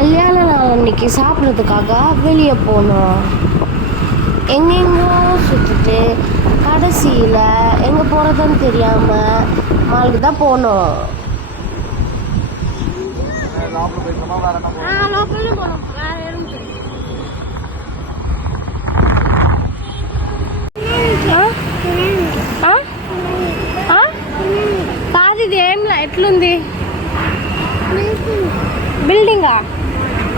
கல்யாண நாள் அன்னைக்கு சாப்பிட்றதுக்காக வெளியே போனோம். எங்கெங்கோ சுற்றிட்டு கடைசியில் எங்கே போகிறதுன்னு தெரியாமல் மாலுக்கு தான் போனோம். కాదు ఇది ఏంలా ఎట్లుంది బిల్డింగా?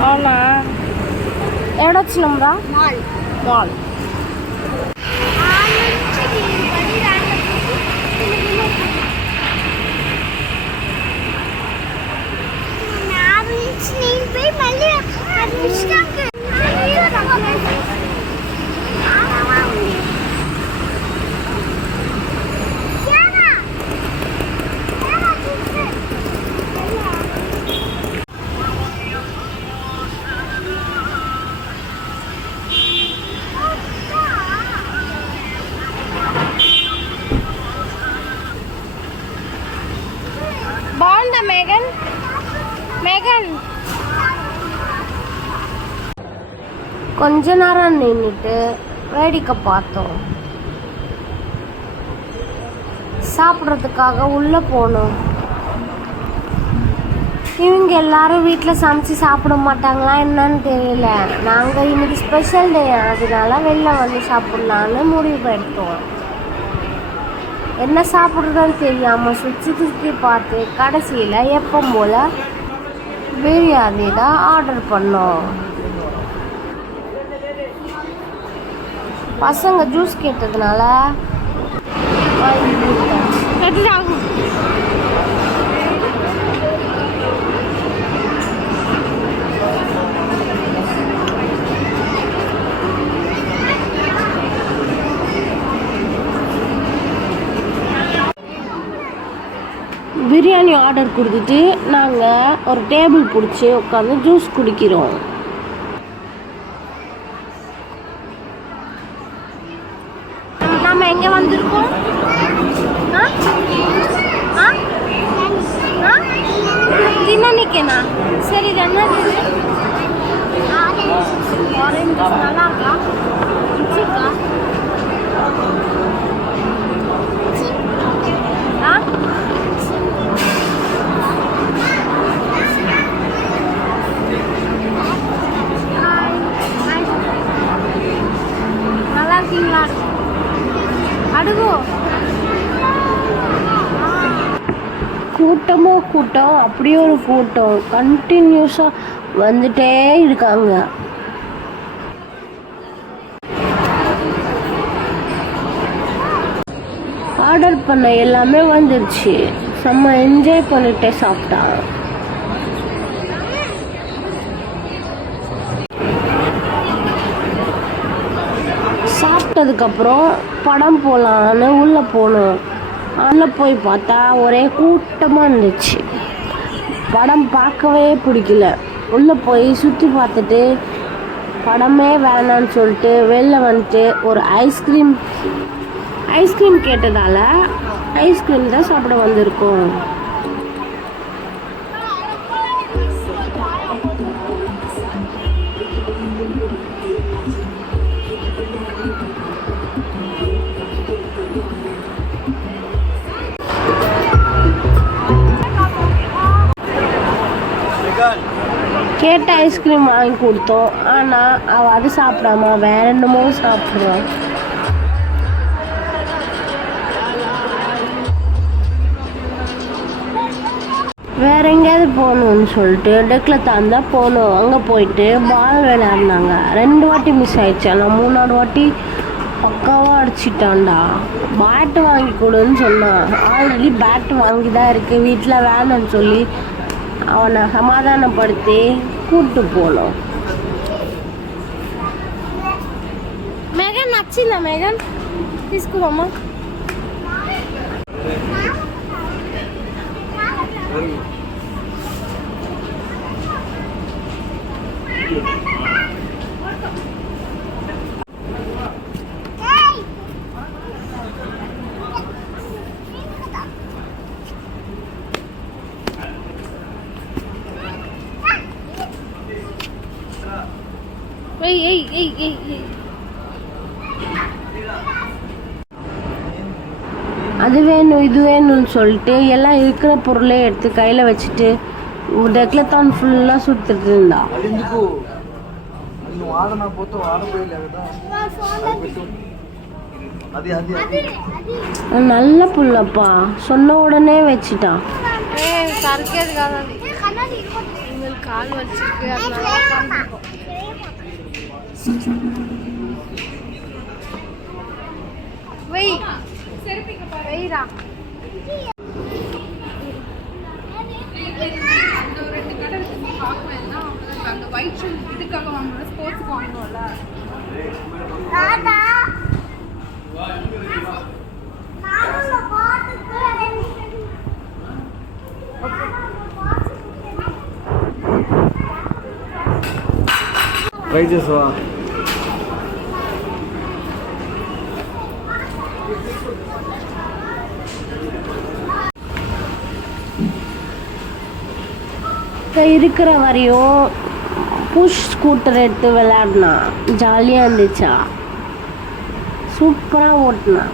అవునా, ఏడొచ్చినాం రా? మాల్. బాగుందా మేఘన్? మేఘన్ கொஞ்ச நேரம் நின்றுட்டு வேடிக்கை பார்த்தோம். சாப்பிட்றதுக்காக உள்ளே போனோம். இவங்க எல்லாரும் வீட்டில் சமைச்சு சாப்பிட மாட்டாங்களா என்னன்னு தெரியல. நாங்கள் இன்னைக்கு ஸ்பெஷல் டே, அதனால வெளில வந்து சாப்பிட்லான்னு முடிவு எடுத்தோம். என்ன சாப்பிட்றதுன்னு தெரியாமல் சுற்றி பார்த்து கடைசியில் எப்போ போல் பிரியாணி தான் ஆர்டர் பண்ணோம். பசங்க ஜூஸ் கேட்டதுனால வாங்கி கொடுத்தேன். பிரியாணி ஆர்டர் கொடுத்துட்டு நாங்கள் ஒரு டேபிள் பிடிச்சி உட்காந்து ஜூஸ் குடிக்கிறோம். நம்ம எங்கே வந்திருக்கோம்? தின்னணிக்கேண்ணா. சரி, இது என்னது? ஆரஞ்சு நல்லா இருக்கா? பிடிச்சிருக்கா? நல்லா இருக்கீங்களா? அடுகு கூட்டமோ கூட்டம், அப்படியே ஒரு கூட்டம் கண்டினியூஸாக வந்துட்டே இருக்காங்க. ஆர்டர் பண்ண எல்லாமே வந்துருச்சு. செம்ம என்ஜாய் பண்ணிட்டே சாப்பிட்டாங்க. சாப்பிட்டதுக்கப்புறம் படம் போகலான்னு உள்ளே போனோம். உள்ளே போய் பார்த்தா ஒரே கூட்டமாக இருந்துச்சு. படம் பார்க்கவே பிடிக்கல. உள்ளே போய் சுற்றி பார்த்துட்டு படமே வேணான்னு சொல்லிட்டு வெளில வந்துட்டு ஒரு ஐஸ்கிரீம் கேட்டதால் ஐஸ்கிரீம் தான் சாப்பிட வந்திருக்கோம். கேட்ட ஐஸ்கிரீம் வாங்கி கொடுத்தோம். ஆனால் அவள் அது சாப்பிடாம வேற என்னமோ சாப்பிடுவான். வேற எங்கேயாவது போகணும்னு சொல்லிட்டு டெக்கில் தாண்டா போனோம். அங்கே போயிட்டு பால் விளையாடினாங்க. 2 வாட்டி மிஸ் ஆயிடுச்சு. ஆனால் 3ஆவது வாட்டி பக்காவாக அடிச்சிட்டான்டா. பேட்டு வாங்கி கொடுன்னு சொன்னான். ஆல்ரெடி பேட்டு வாங்கி தான் இருக்குது, வீட்டில் வேணும்னு சொல்லி அவனை சமாதானப்படுத்தி கூப்பிட்டு போனோம். మేఘన్ నచ్చిందా? మేఘన్ తీసుకురామ్మా. அது வேணும் இது வேணும்னு சொல்லிட்டு எல்லாம் இருக்கிற பொருளே எடுத்து கையில் வச்சுட்டு டெக்லத்தான் ஃபுல்லாக சுற்றுட்டு இருந்தா. நல்ல புள்ளப்பா, சொன்ன உடனே வச்சுட்டான். கால் வச்சிருக்கு அந்த ஒயிட் ஷூ இதுக்காக வாங்கணும், ஸ்போர்ட்ஸ்க்கு வாங்கணும்ல. ప్రైజెస్ వా இருக்கிற வரையும் புஷ் ஸ்கூட்டர் எடுத்து விளையாடினா ஜாலியாக இருந்துச்சா, சூப்பராக ஓட்டினா.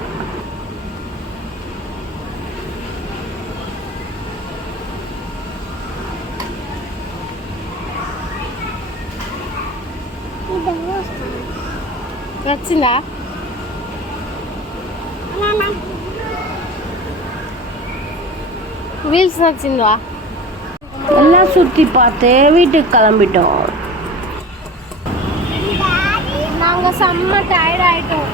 వచ్చిందా வீல்ஸ் நச்சிந்தா. எல்லாம் சுற்றி பார்த்து வீட்டுக்கு கிளம்பிட்டோம். நாங்கள் செம்ம டயர்ட் ஆகிட்டோம்.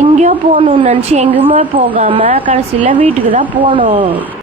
எங்கேயோ போகணும்னு நினச்சி எங்கேயுமே போகாமல் கடைசியில் வீட்டுக்கு தான் போனோம்.